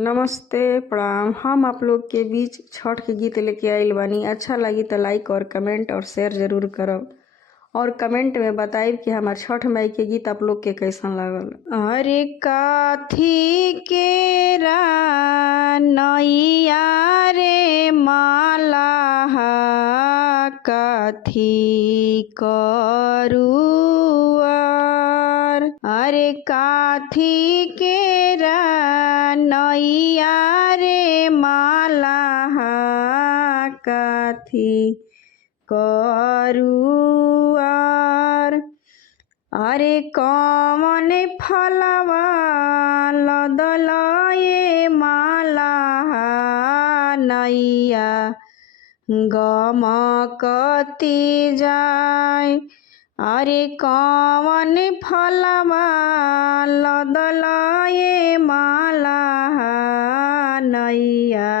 नमस्ते प्रणाम। हम आप लोग के बीच छठ के गीत लेके आइल बानी। अच्छा लगी तो लाइक और कमेंट और शेयर जरूर करब और कमेंट में बताइब कि हमार छठ माई के गीत आप लोग के कैसन लागल। अरे काथी के नैया रे माला काथी करुआर। अरे काथी के नैया रे माला काथी करुआर। अरे कौन फलवा लदल ये माला नैया गमकती जाय। अरे कौन फलवा लदल ये माला नैया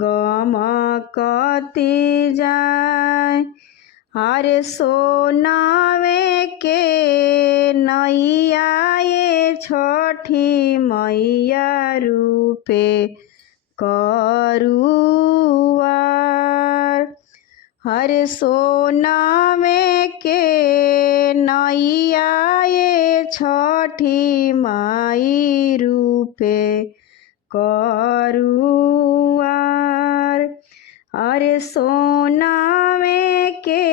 गमकती जाय। अरे सोनावे के नैया ये छठी मैया रूपे करुआर। हरे सोनावे के नैया ये छठी माई रूपे करुआर। अरे सोनावे के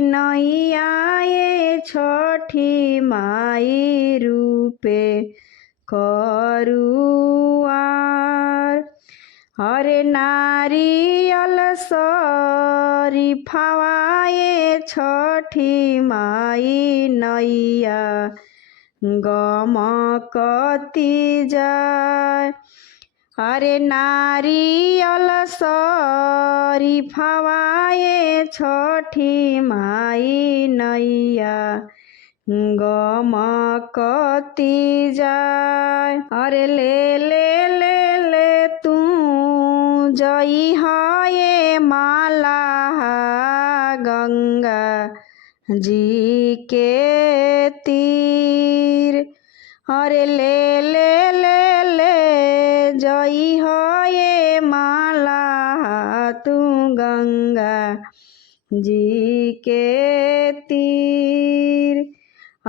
नैया ये छठी माई रूपे करुआर। हरे नारियल शरीफवा ये छठी माई नैया गमकती जाय। अरे नारियल शरीफवा ये छठी माई नैया गमकती जाय। अरे ले ले ले ले तू जई ये माला गंगा जी के तीर। अरे ले ले ले ले जई ये माला तू गंगा जी के तीर।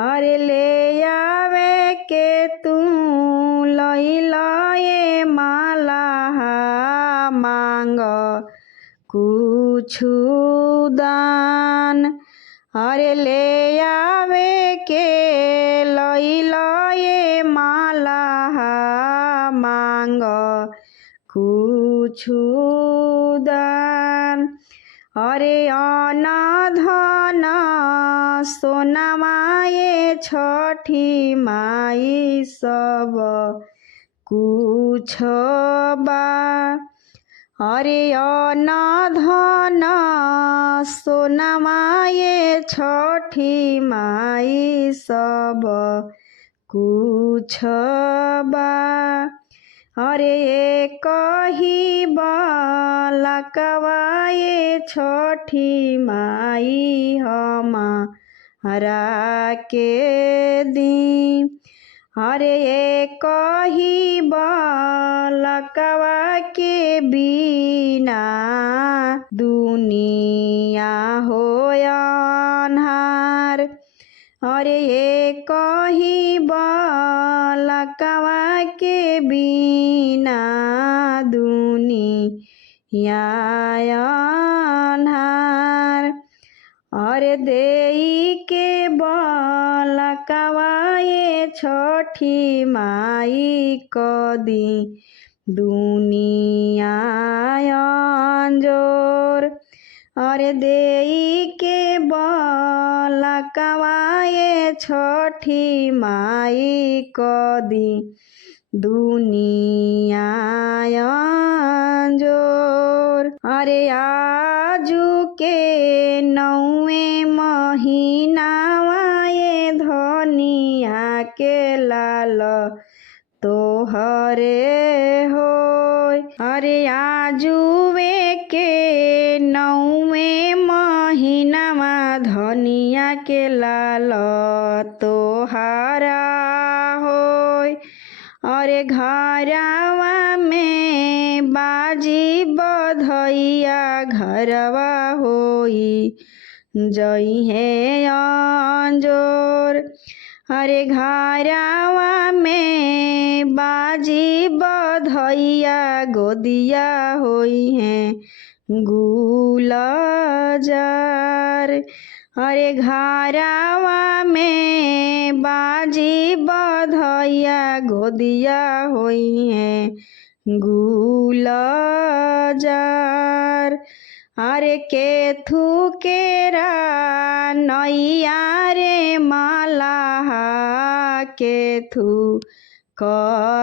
अरे ले आवे के तू लइल ये माला मांग कुछु दान। अरे ले आवे के लइल ये माला मांग कुछु दान। अरे अन धन सोनामा ये छठी माई सब कुछ बा। अरे अन धन सोनामा ये छठी माई सब कुछ बा। अरे एक ही बालकवा ये छठी माई हमारा के दी। अरे एक ही बालकवा के बिना दुनिया हो अन्हार। अरे एक ही बालकवा के बिना दुनिया अन्हार। अरे देई के बालकवा ये छठी माई कदी दुनिया अंजोर। अरे देई के बालकवा ये छठी माई कदी दुनिया अंजोर। अरे आजू के 9वें महीनावा ये धनिया के लाल तोहरे होय। अरे आजुवे के 9वें महीनावा धनिया के लाल तोहारा होय। अरे घरवा में बाजी बधैया घरवा होई जई है अंजोर। अरे घरवा में बाजी बधैया गोदिया होई है गुलजार। अरे घरवा में बाजी बधैया गोदिया होई है गुलजार। अरे केथू केरा नैया रे मलाहा केथू करुआर।